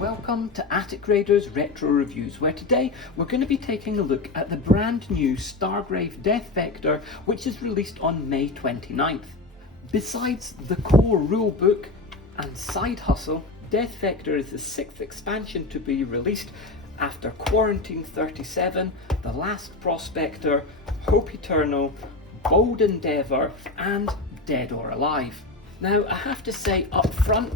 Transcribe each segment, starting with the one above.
Welcome to Attic Raiders Retro Reviews, where today we're going to be taking a look at the brand new Stargrave Death Vector, which is released on May 29th. Besides the core rulebook and side hustle, Death Vector is the 6th expansion to be released after Quarantine 37, The Last Prospector, Hope Eternal, Bold Endeavour and Dead or Alive. Now, I have to say up front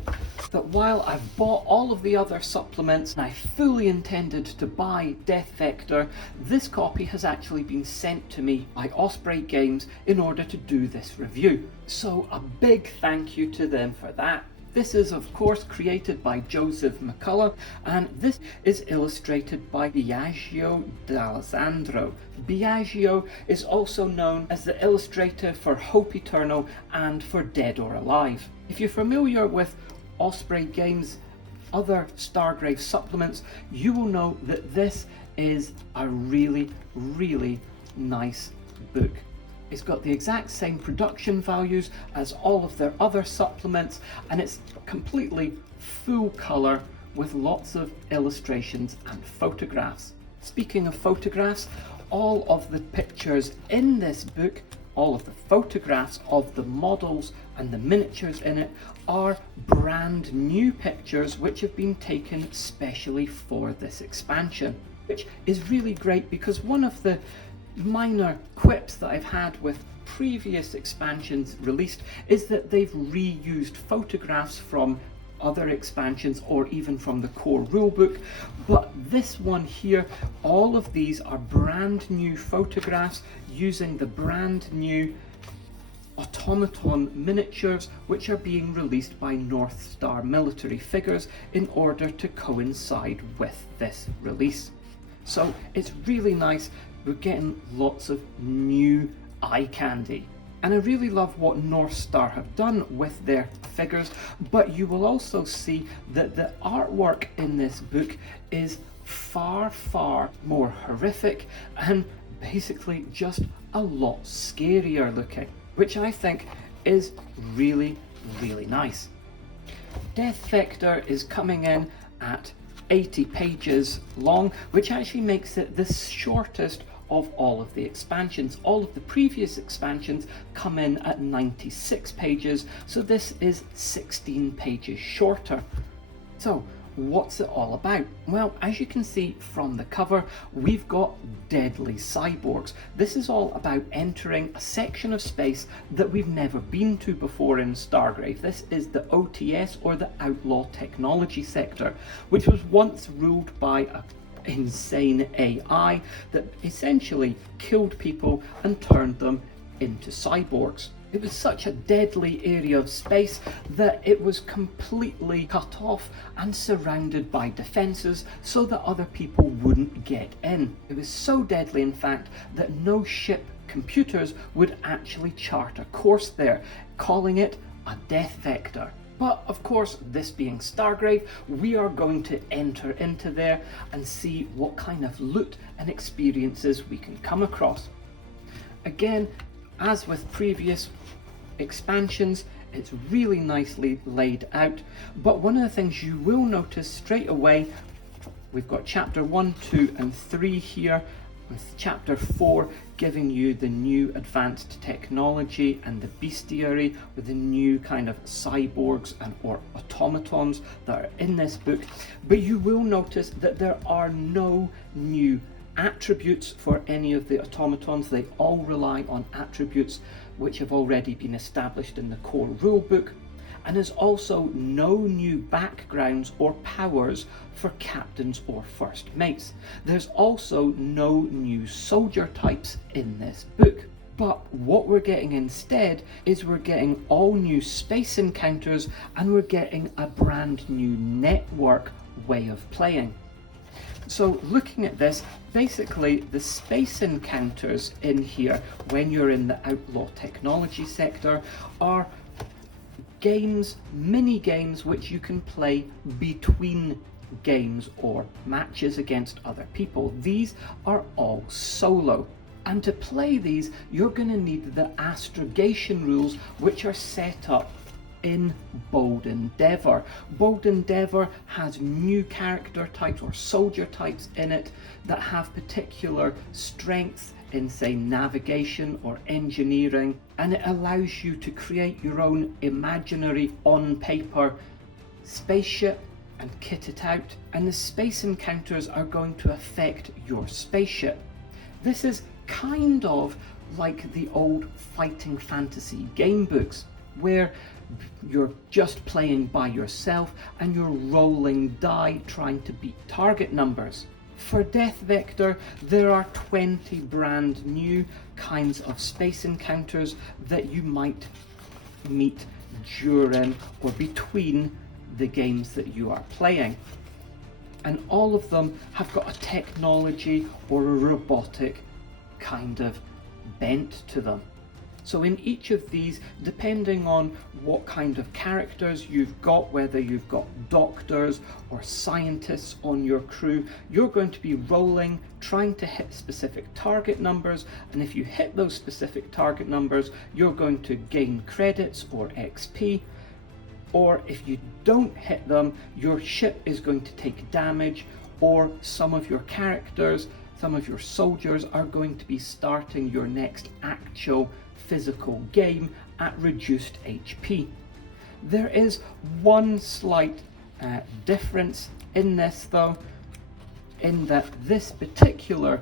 that while I've bought all of the other supplements and I fully intended to buy Death Vector, this copy has actually been sent to me by Osprey Games in order to do this review. So a big thank you to them for that. This is of course created by Joseph McCullough, and this is illustrated by Biagio D'Alessandro. Biagio is also known as the illustrator for Hope Eternal and for Dead or Alive. If you're familiar with Osprey Games' other Stargrave supplements, you will know that this is a really nice book. It's got the exact same production values as all of their other supplements, and it's completely full colour with lots of illustrations and photographs. Speaking of photographs, all of the pictures in this book, all of the photographs of the models and the miniatures in it are brand new pictures which have been taken specially for this expansion, which is really great because one of the minor quips that I've had with previous expansions released is that they've reused photographs from other expansions or even from the core rulebook, but this one here, all of these are brand new photographs using the brand new automaton miniatures which are being released by North Star Military Figures in order to coincide with this release. So it's really nice. We're getting lots of new eye candy. And I really love what North Star have done with their figures, but you will also see that the artwork in this book is far more horrific and basically just a lot scarier looking, which I think is really nice. Death Vector is coming in at 80 pages long, which actually makes it the shortest of all of the expansions. All of the previous expansions come in at 96 pages, so this is 16 pages shorter. So what's it all about? Well, as you can see from the cover, we've got deadly cyborgs. This is all about entering a section of space that we've never been to before in Stargrave. This is the OTS, or the Outlaw Technology Sector, which was once ruled by a insane AI that essentially killed people and turned them into cyborgs. It was such a deadly area of space that it was completely cut off and surrounded by defences so that other people wouldn't get in. It was so deadly, in fact, that no ship computers would actually chart a course there, calling it a death vector. But of course, this being Stargrave, we are going to enter into there and see what kind of loot and experiences we can come across. Again, as with previous expansions, it's really nicely laid out, but one of the things you will notice straight away, we've got chapter 1, 2 and 3 here, with chapter 4 giving you the new advanced technology and the bestiary with the new kind of cyborgs and or automatons that are in this book. But you will notice that there are no new attributes for any of the automatons. They all rely on attributes which have already been established in the core rulebook. And there's also no new backgrounds or powers for captains or first mates. There's also no new soldier types in this book. But what we're getting instead is we're getting all new space encounters, and we're getting a brand new network way of playing. So looking at this, basically the space encounters in here when you're in the Outlaw Technology Sector are games, mini games which you can play between games or matches against other people. These are all solo. And to play these, you're going to need the astrogation rules, which are set up in Bold Endeavour. Bold Endeavour has new character types or soldier types in it that have particular strengths in, say, navigation or engineering, and it allows you to create your own imaginary on paper spaceship and kit it out, and the space encounters are going to affect your spaceship. This is kind of like the old fighting fantasy game books, where you're just playing by yourself and you're rolling die trying to beat target numbers. For Death Vector, there are 20 brand new kinds of space encounters that you might meet during or between the games that you are playing. And all of them have got a technology or a robotic kind of bent to them. So in each of these, depending on what kind of characters you've got, whether you've got doctors or scientists on your crew, you're going to be rolling, trying to hit specific target numbers, and if you hit those specific target numbers, you're going to gain credits or XP, or if you don't hit them, your ship is going to take damage, or some of your characters, some of your soldiers are going to be starting your next actual physical game at reduced HP. There is one slight difference in this though, in that this particular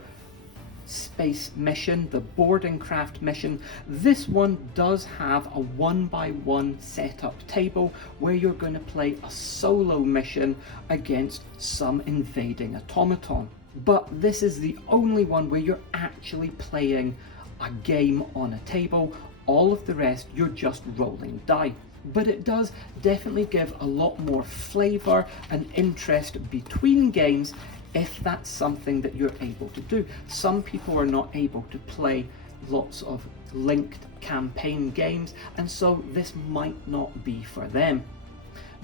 space mission, the boarding craft mission, this one does have a 1-by-1 setup table where you're going to play a solo mission against some invading automaton. But this is the only one where you're actually playing a game on a table. All of the rest, you're just rolling die. But it does definitely give a lot more flavour and interest between games if that's something that you're able to do. Some people are not able to play lots of linked campaign games, and so this might not be for them.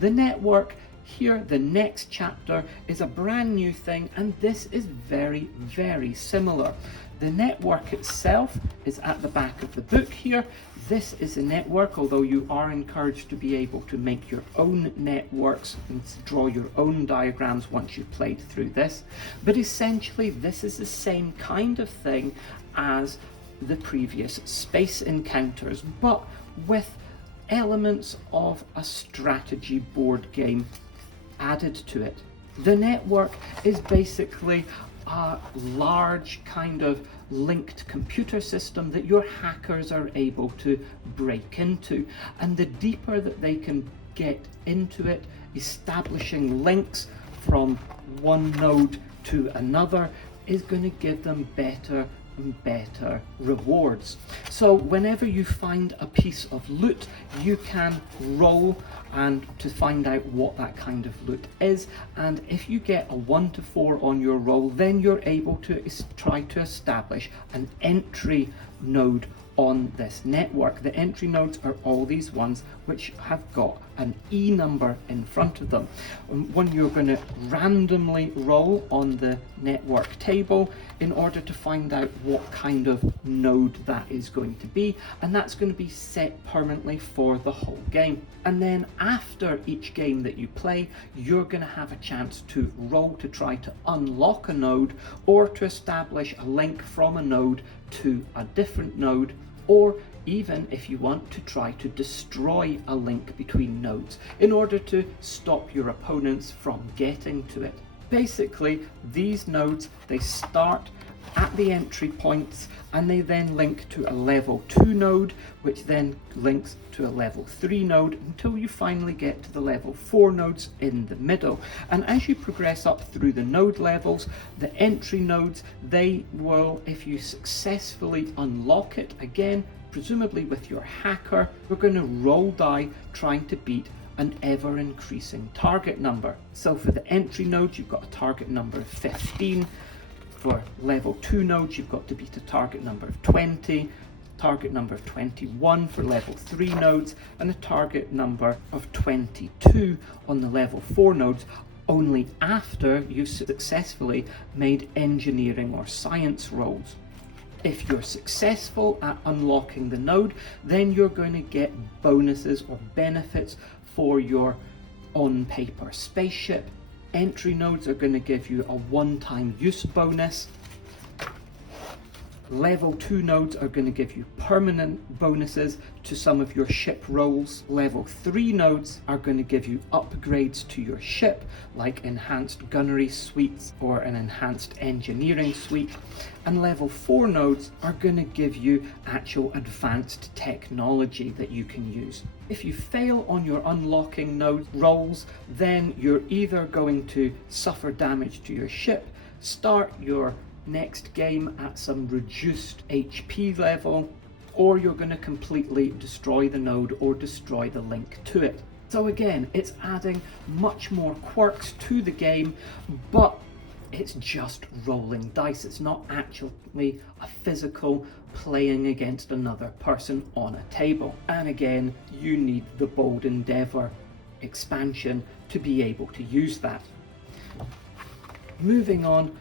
The network here, the next chapter, is a brand new thing, and this is very, very similar. The network itself is at the back of the book here. This is a network, although you are encouraged to be able to make your own networks and draw your own diagrams once you've played through this. But essentially, this is the same kind of thing as the previous space encounters, but with elements of a strategy board game added to it. The network is basically a large kind of linked computer system that your hackers are able to break into, and the deeper that they can get into it, establishing links from one node to another is going to give them better and better rewards. So whenever you find a piece of loot, you can roll and to find out what that kind of loot is, and if you get a 1 to 4 on your roll, then you're able to try to establish an entry node on this network. The entry nodes are all these ones which have got an E number in front of them. One you're going to randomly roll on the network table in order to find out what kind of node that is going to be, and that's going to be set permanently for the whole game. And then after each game that you play, you're going to have a chance to roll to try to unlock a node, or to establish a link from a node to a different node, or even, if you want, to try to destroy a link between nodes in order to stop your opponents from getting to it. Basically, these nodes, they start at the entry points and they then link to a level 2 node, which then links to a level 3 node until you finally get to the level 4 nodes in the middle. And as you progress up through the node levels, the entry nodes, they will, if you successfully unlock it, again, presumably with your hacker, you're going to roll die trying to beat an ever increasing target number. So for the entry nodes, you've got a target number of 15. For level 2 nodes, you've got to beat a target number of 20, target number of 21 for level 3 nodes, and a target number of 22 on the level 4 nodes, only after you've successfully made engineering or science rolls. If you're successful at unlocking the node, then you're going to get bonuses or benefits for your on-paper spaceship. Entry nodes are going to give you a one-time use bonus. Level 2 nodes are going to give you permanent bonuses to some of your ship rolls. Level 3 nodes are going to give you upgrades to your ship, like enhanced gunnery suites or an enhanced engineering suite. And level 4 nodes are going to give you actual advanced technology that you can use. If you fail on your unlocking node rolls, then you're either going to suffer damage to your ship, start your next game at some reduced HP level, or you're going to completely destroy the node or destroy the link to it. So again, it's adding much more quirks to the game, but it's just rolling dice. It's not actually a physical playing against another person on a table. And again, you need the Bold Endeavor expansion to be able to use that. Moving on,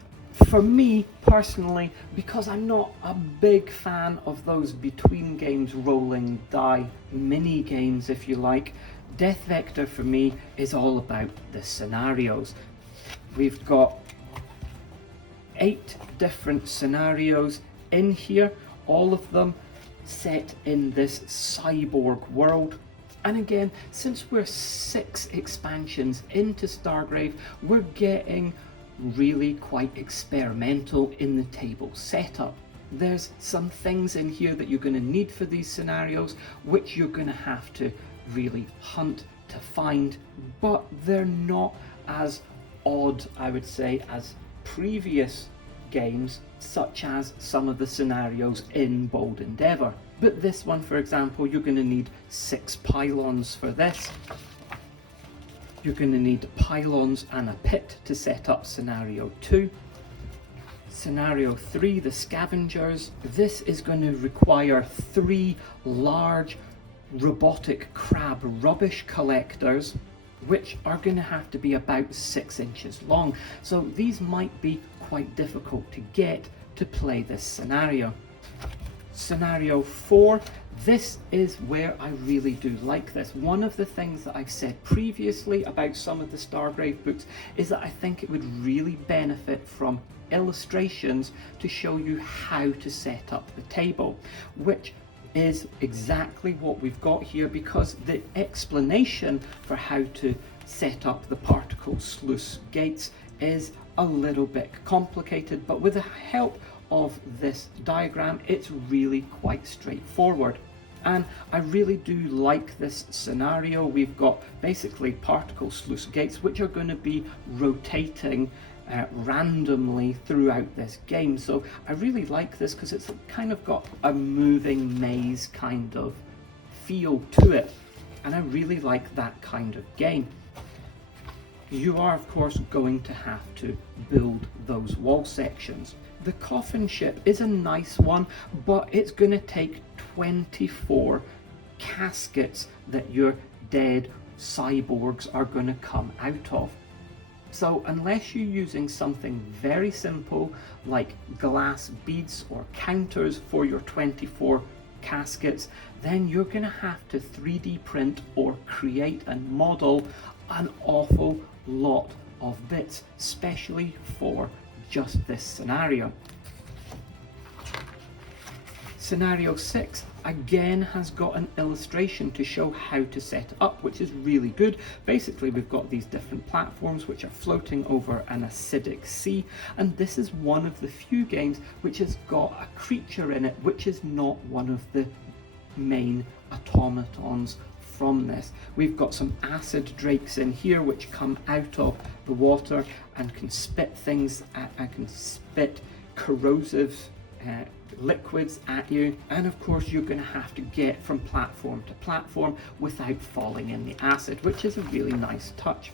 for me personally, because I'm not a big fan of those between games rolling die mini games, if you like, Death Vector for me is all about the scenarios. We've got 8 different scenarios in here, all of them set in this cyborg world. And again, since we're 6 expansions into Stargrave, we're getting really quite experimental in the table setup. There's some things in here that you're going to need for these scenarios, which you're going to have to really hunt to find, but they're not as odd, I would say, as previous games, such as some of the scenarios in Bold Endeavor. But this one, for example, you're going to need 6 pylons for this. You're going to need pylons and a pit to set up scenario 2. Scenario 3, the scavengers. This is going to require 3 large robotic crab rubbish collectors, which are going to have to be about 6 inches long. So these might be quite difficult to get to play this scenario. Scenario 4, this is where I really do like this. One of the things that I've said previously about some of the Stargrave books is that I think it would really benefit from illustrations to show you how to set up the table, which is exactly what we've got here, because the explanation for how to set up the particle sluice gates is a little bit complicated, but with the help of this diagram, it's really quite straightforward. And I really do like this scenario. We've got basically particle sluice gates, which are going to be rotating randomly throughout this game. So I really like this because it's kind of got a moving maze kind of feel to it, and I really like that kind of game. You are of course going to have to build those wall sections. The coffin ship is a nice one, but it's going to take 24 caskets that your dead cyborgs are going to come out of. So unless you're using something very simple like glass beads or counters for your 24 caskets, then you're going to have to 3D print or create and model an awful lot of bits, especially for just this scenario. Scenario 6 again has got an illustration to show how to set it up, which is really good. Basically, we've got these different platforms which are floating over an acidic sea, and this is one of the few games which has got a creature in it which is not one of the main automatons from this. We've got some acid drakes in here which come out of the water and can spit things and can spit corrosive liquids at you, and of course you're going to have to get from platform to platform without falling in the acid, which is a really nice touch.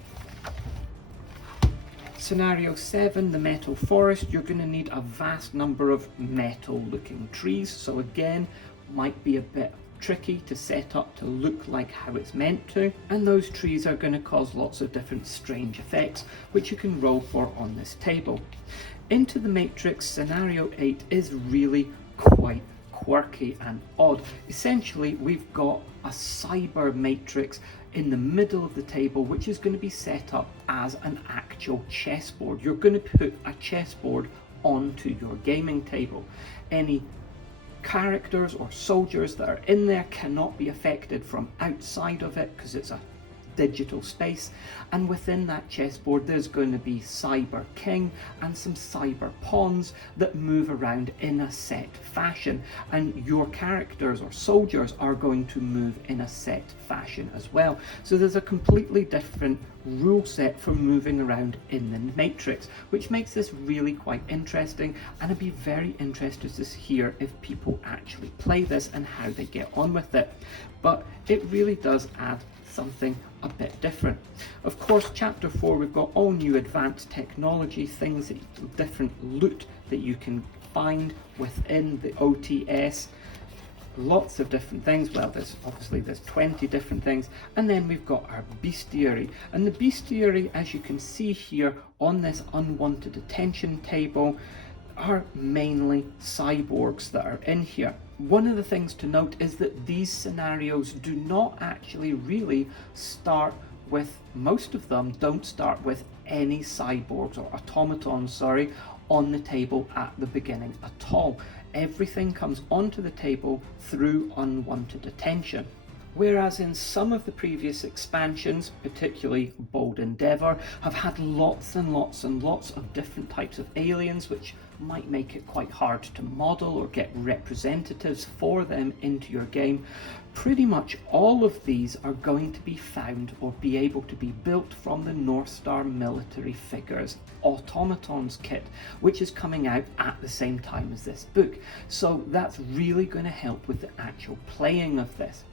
Scenario 7, the metal forest, you're going to need a vast number of metal looking trees, so again might be a bit tricky to set up to look like how it's meant to, and those trees are going to cause lots of different strange effects which you can roll for on this table. Into the Matrix, scenario 8 is really quite quirky and odd. Essentially, we've got a cyber matrix in the middle of the table, which is going to be set up as an actual chessboard. You're going to put a chessboard onto your gaming table. Any characters or soldiers that are in there cannot be affected from outside of it because it's a digital space, and within that chessboard there's going to be cyber king and some cyber pawns that move around in a set fashion, and your characters or soldiers are going to move in a set fashion as well. So there's a completely different rule set for moving around in the matrix, which makes this really quite interesting, and I'd be very interested to hear if people actually play this and how they get on with it. But it really does add something a bit different. Of course, chapter 4, we've got all new advanced technology, things, different loot that you can find within the OTS. Lots of different things. Well, there's 20 different things. And then we've got our bestiary. And the bestiary, as you can see here on this unwanted attention table, are mainly cyborgs that are in here. One of the things to note is that these scenarios do not actually really start with, most of them don't start with any cyborgs or automatons, on the table at the beginning at all. Everything comes onto the table through unwanted attention. Whereas in some of the previous expansions, particularly Bold Endeavor, have had lots and lots and lots of different types of aliens, which might make it quite hard to model or get representatives for them into your game. Pretty much all of these are going to be found or be able to be built from the Northstar Military Figures Automatons kit, which is coming out at the same time as this book. So that's really going to help with the actual playing of this.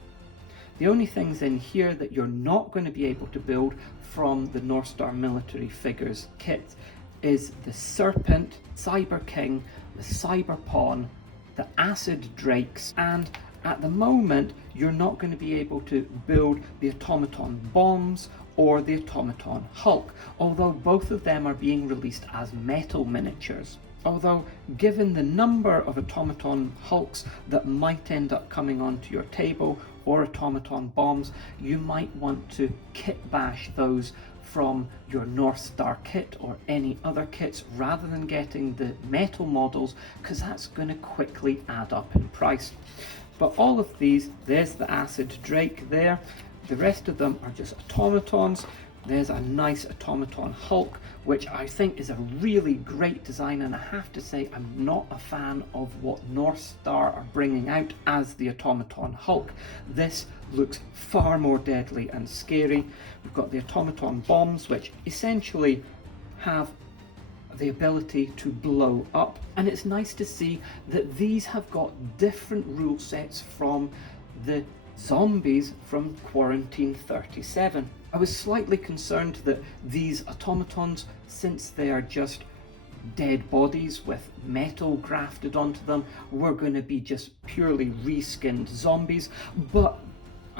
The only things in here that you're not going to be able to build from the Northstar Military Figures kit is the Serpent, Cyber King, the Cyber Pawn, the Acid Drakes, and at the moment you're not going to be able to build the Automaton Bombs or the Automaton Hulk, although both of them are being released as metal miniatures. Although, given the number of Automaton Hulks that might end up coming onto your table, or Automaton Bombs, you might want to kit bash those from your Northstar kit or any other kits rather than getting the metal models, because that's going to quickly add up in price. But all of these, there's the Acid Drake there, the rest of them are just automatons. There's a nice Automaton Hulk, which I think is a really great design, and I have to say I'm not a fan of what Northstar are bringing out as the Automaton Hulk. This looks far more deadly and scary. We've got the Automaton Bombs, which essentially have the ability to blow up, and it's nice to see that these have got different rule sets from the zombies from Quarantine 37. I was slightly concerned that these automatons, since they are just dead bodies with metal grafted onto them, were going to be just purely reskinned zombies, but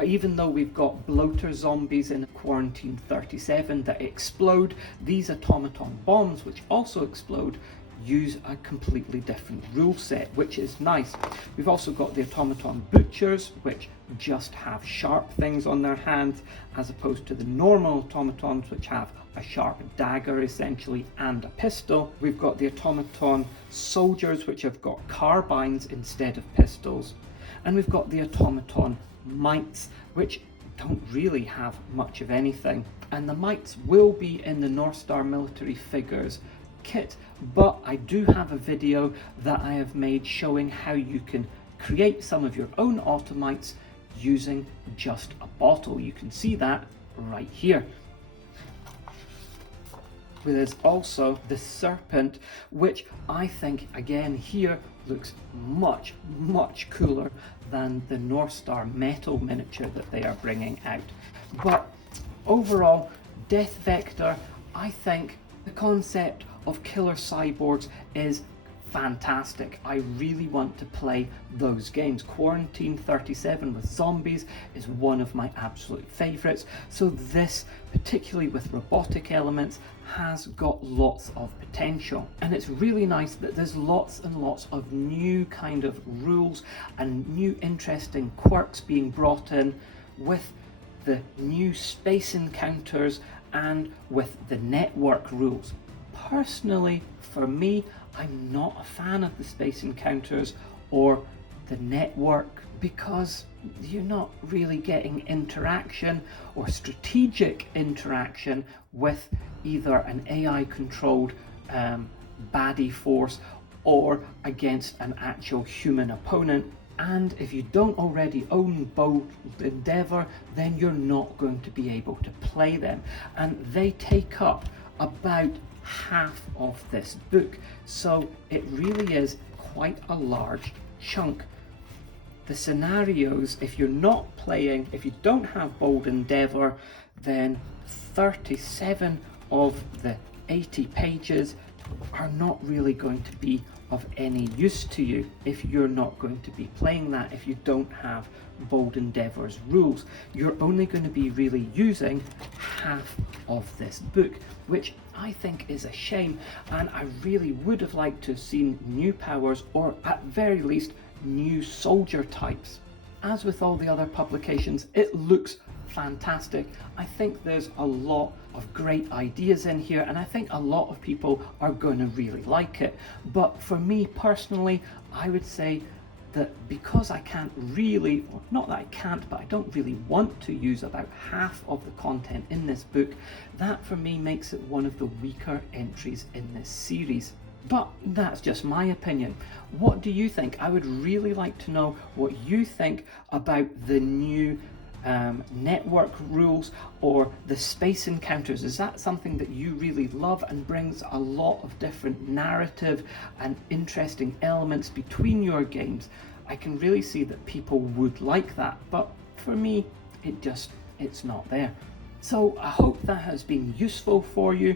even though we've got bloater zombies in Quarantine 37 that explode, these automaton bombs, which also explode, use a completely different rule set, which is nice. We've also got the automaton butchers, which just have sharp things on their hands, as opposed to the normal automatons, which have a sharp dagger essentially and a pistol. We've got the automaton soldiers, which have got carbines instead of pistols, and we've got the automaton mites, which don't really have much of anything. And the mites will be in the Northstar Military Figures kit, but I do have a video that I have made showing how you can create some of your own automites using just a bottle. You can see that right here. There's also the Serpent, which I think again here looks much cooler than the Northstar metal miniature that they are bringing out. But overall, Death Vector, I think the concept of killer cyborgs is fantastic. I really want to play those games. Quarantine 37 with zombies is one of my absolute favorites. So this, particularly with robotic elements, has got lots of potential. And it's really nice that there's lots and lots of new kind of rules and new interesting quirks being brought in with the new space encounters and with the network rules. Personally, for me, I'm not a fan of the space encounters or the network because you're not really getting interaction or strategic interaction with either an AI controlled baddie force or against an actual human opponent. And if you don't already own Bold Endeavor, then you're not going to be able to play them. And they take up about half of this book, so it really is quite a large chunk. The scenarios, if you're not playing, if you don't have Bold Endeavor, then 37 of the 80 pages are not really going to be of any use to you if you're not going to be playing that. If you don't have Bold Endeavor's rules, you're only going to be really using half of this book, which I think is a shame, and I really would have liked to have seen new powers, or at very least new soldier types. As with all the other publications, it looks fantastic. I think there's a lot of great ideas in here, and I think a lot of people are going to really like it. But for me personally, I would say that because I can't really, or not that I can't, but I don't really want to use about half of the content in this book, that for me makes it one of the weaker entries in this series. But that's just my opinion. What do you think? I would really like to know what you think about the new network rules or the space encounters. Is that something that you really love and brings a lot of different narrative and interesting elements between your games? I can really see that people would like that, but for me, it's not there. So I hope that has been useful for you.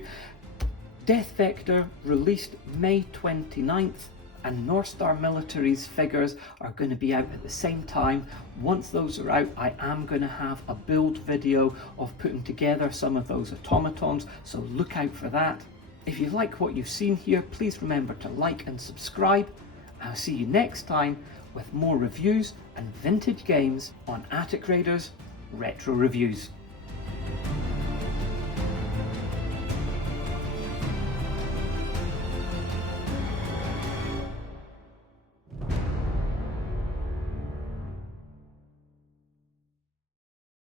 Death Vector released May 29th, and North Star Military's figures are going to be out at the same time. Once those are out, I am going to have a build video of putting together some of those automatons, so look out for that. If you like what you've seen here, please remember to like and subscribe. I'll see you next time with more reviews and vintage games on Attic Raiders Retro Reviews.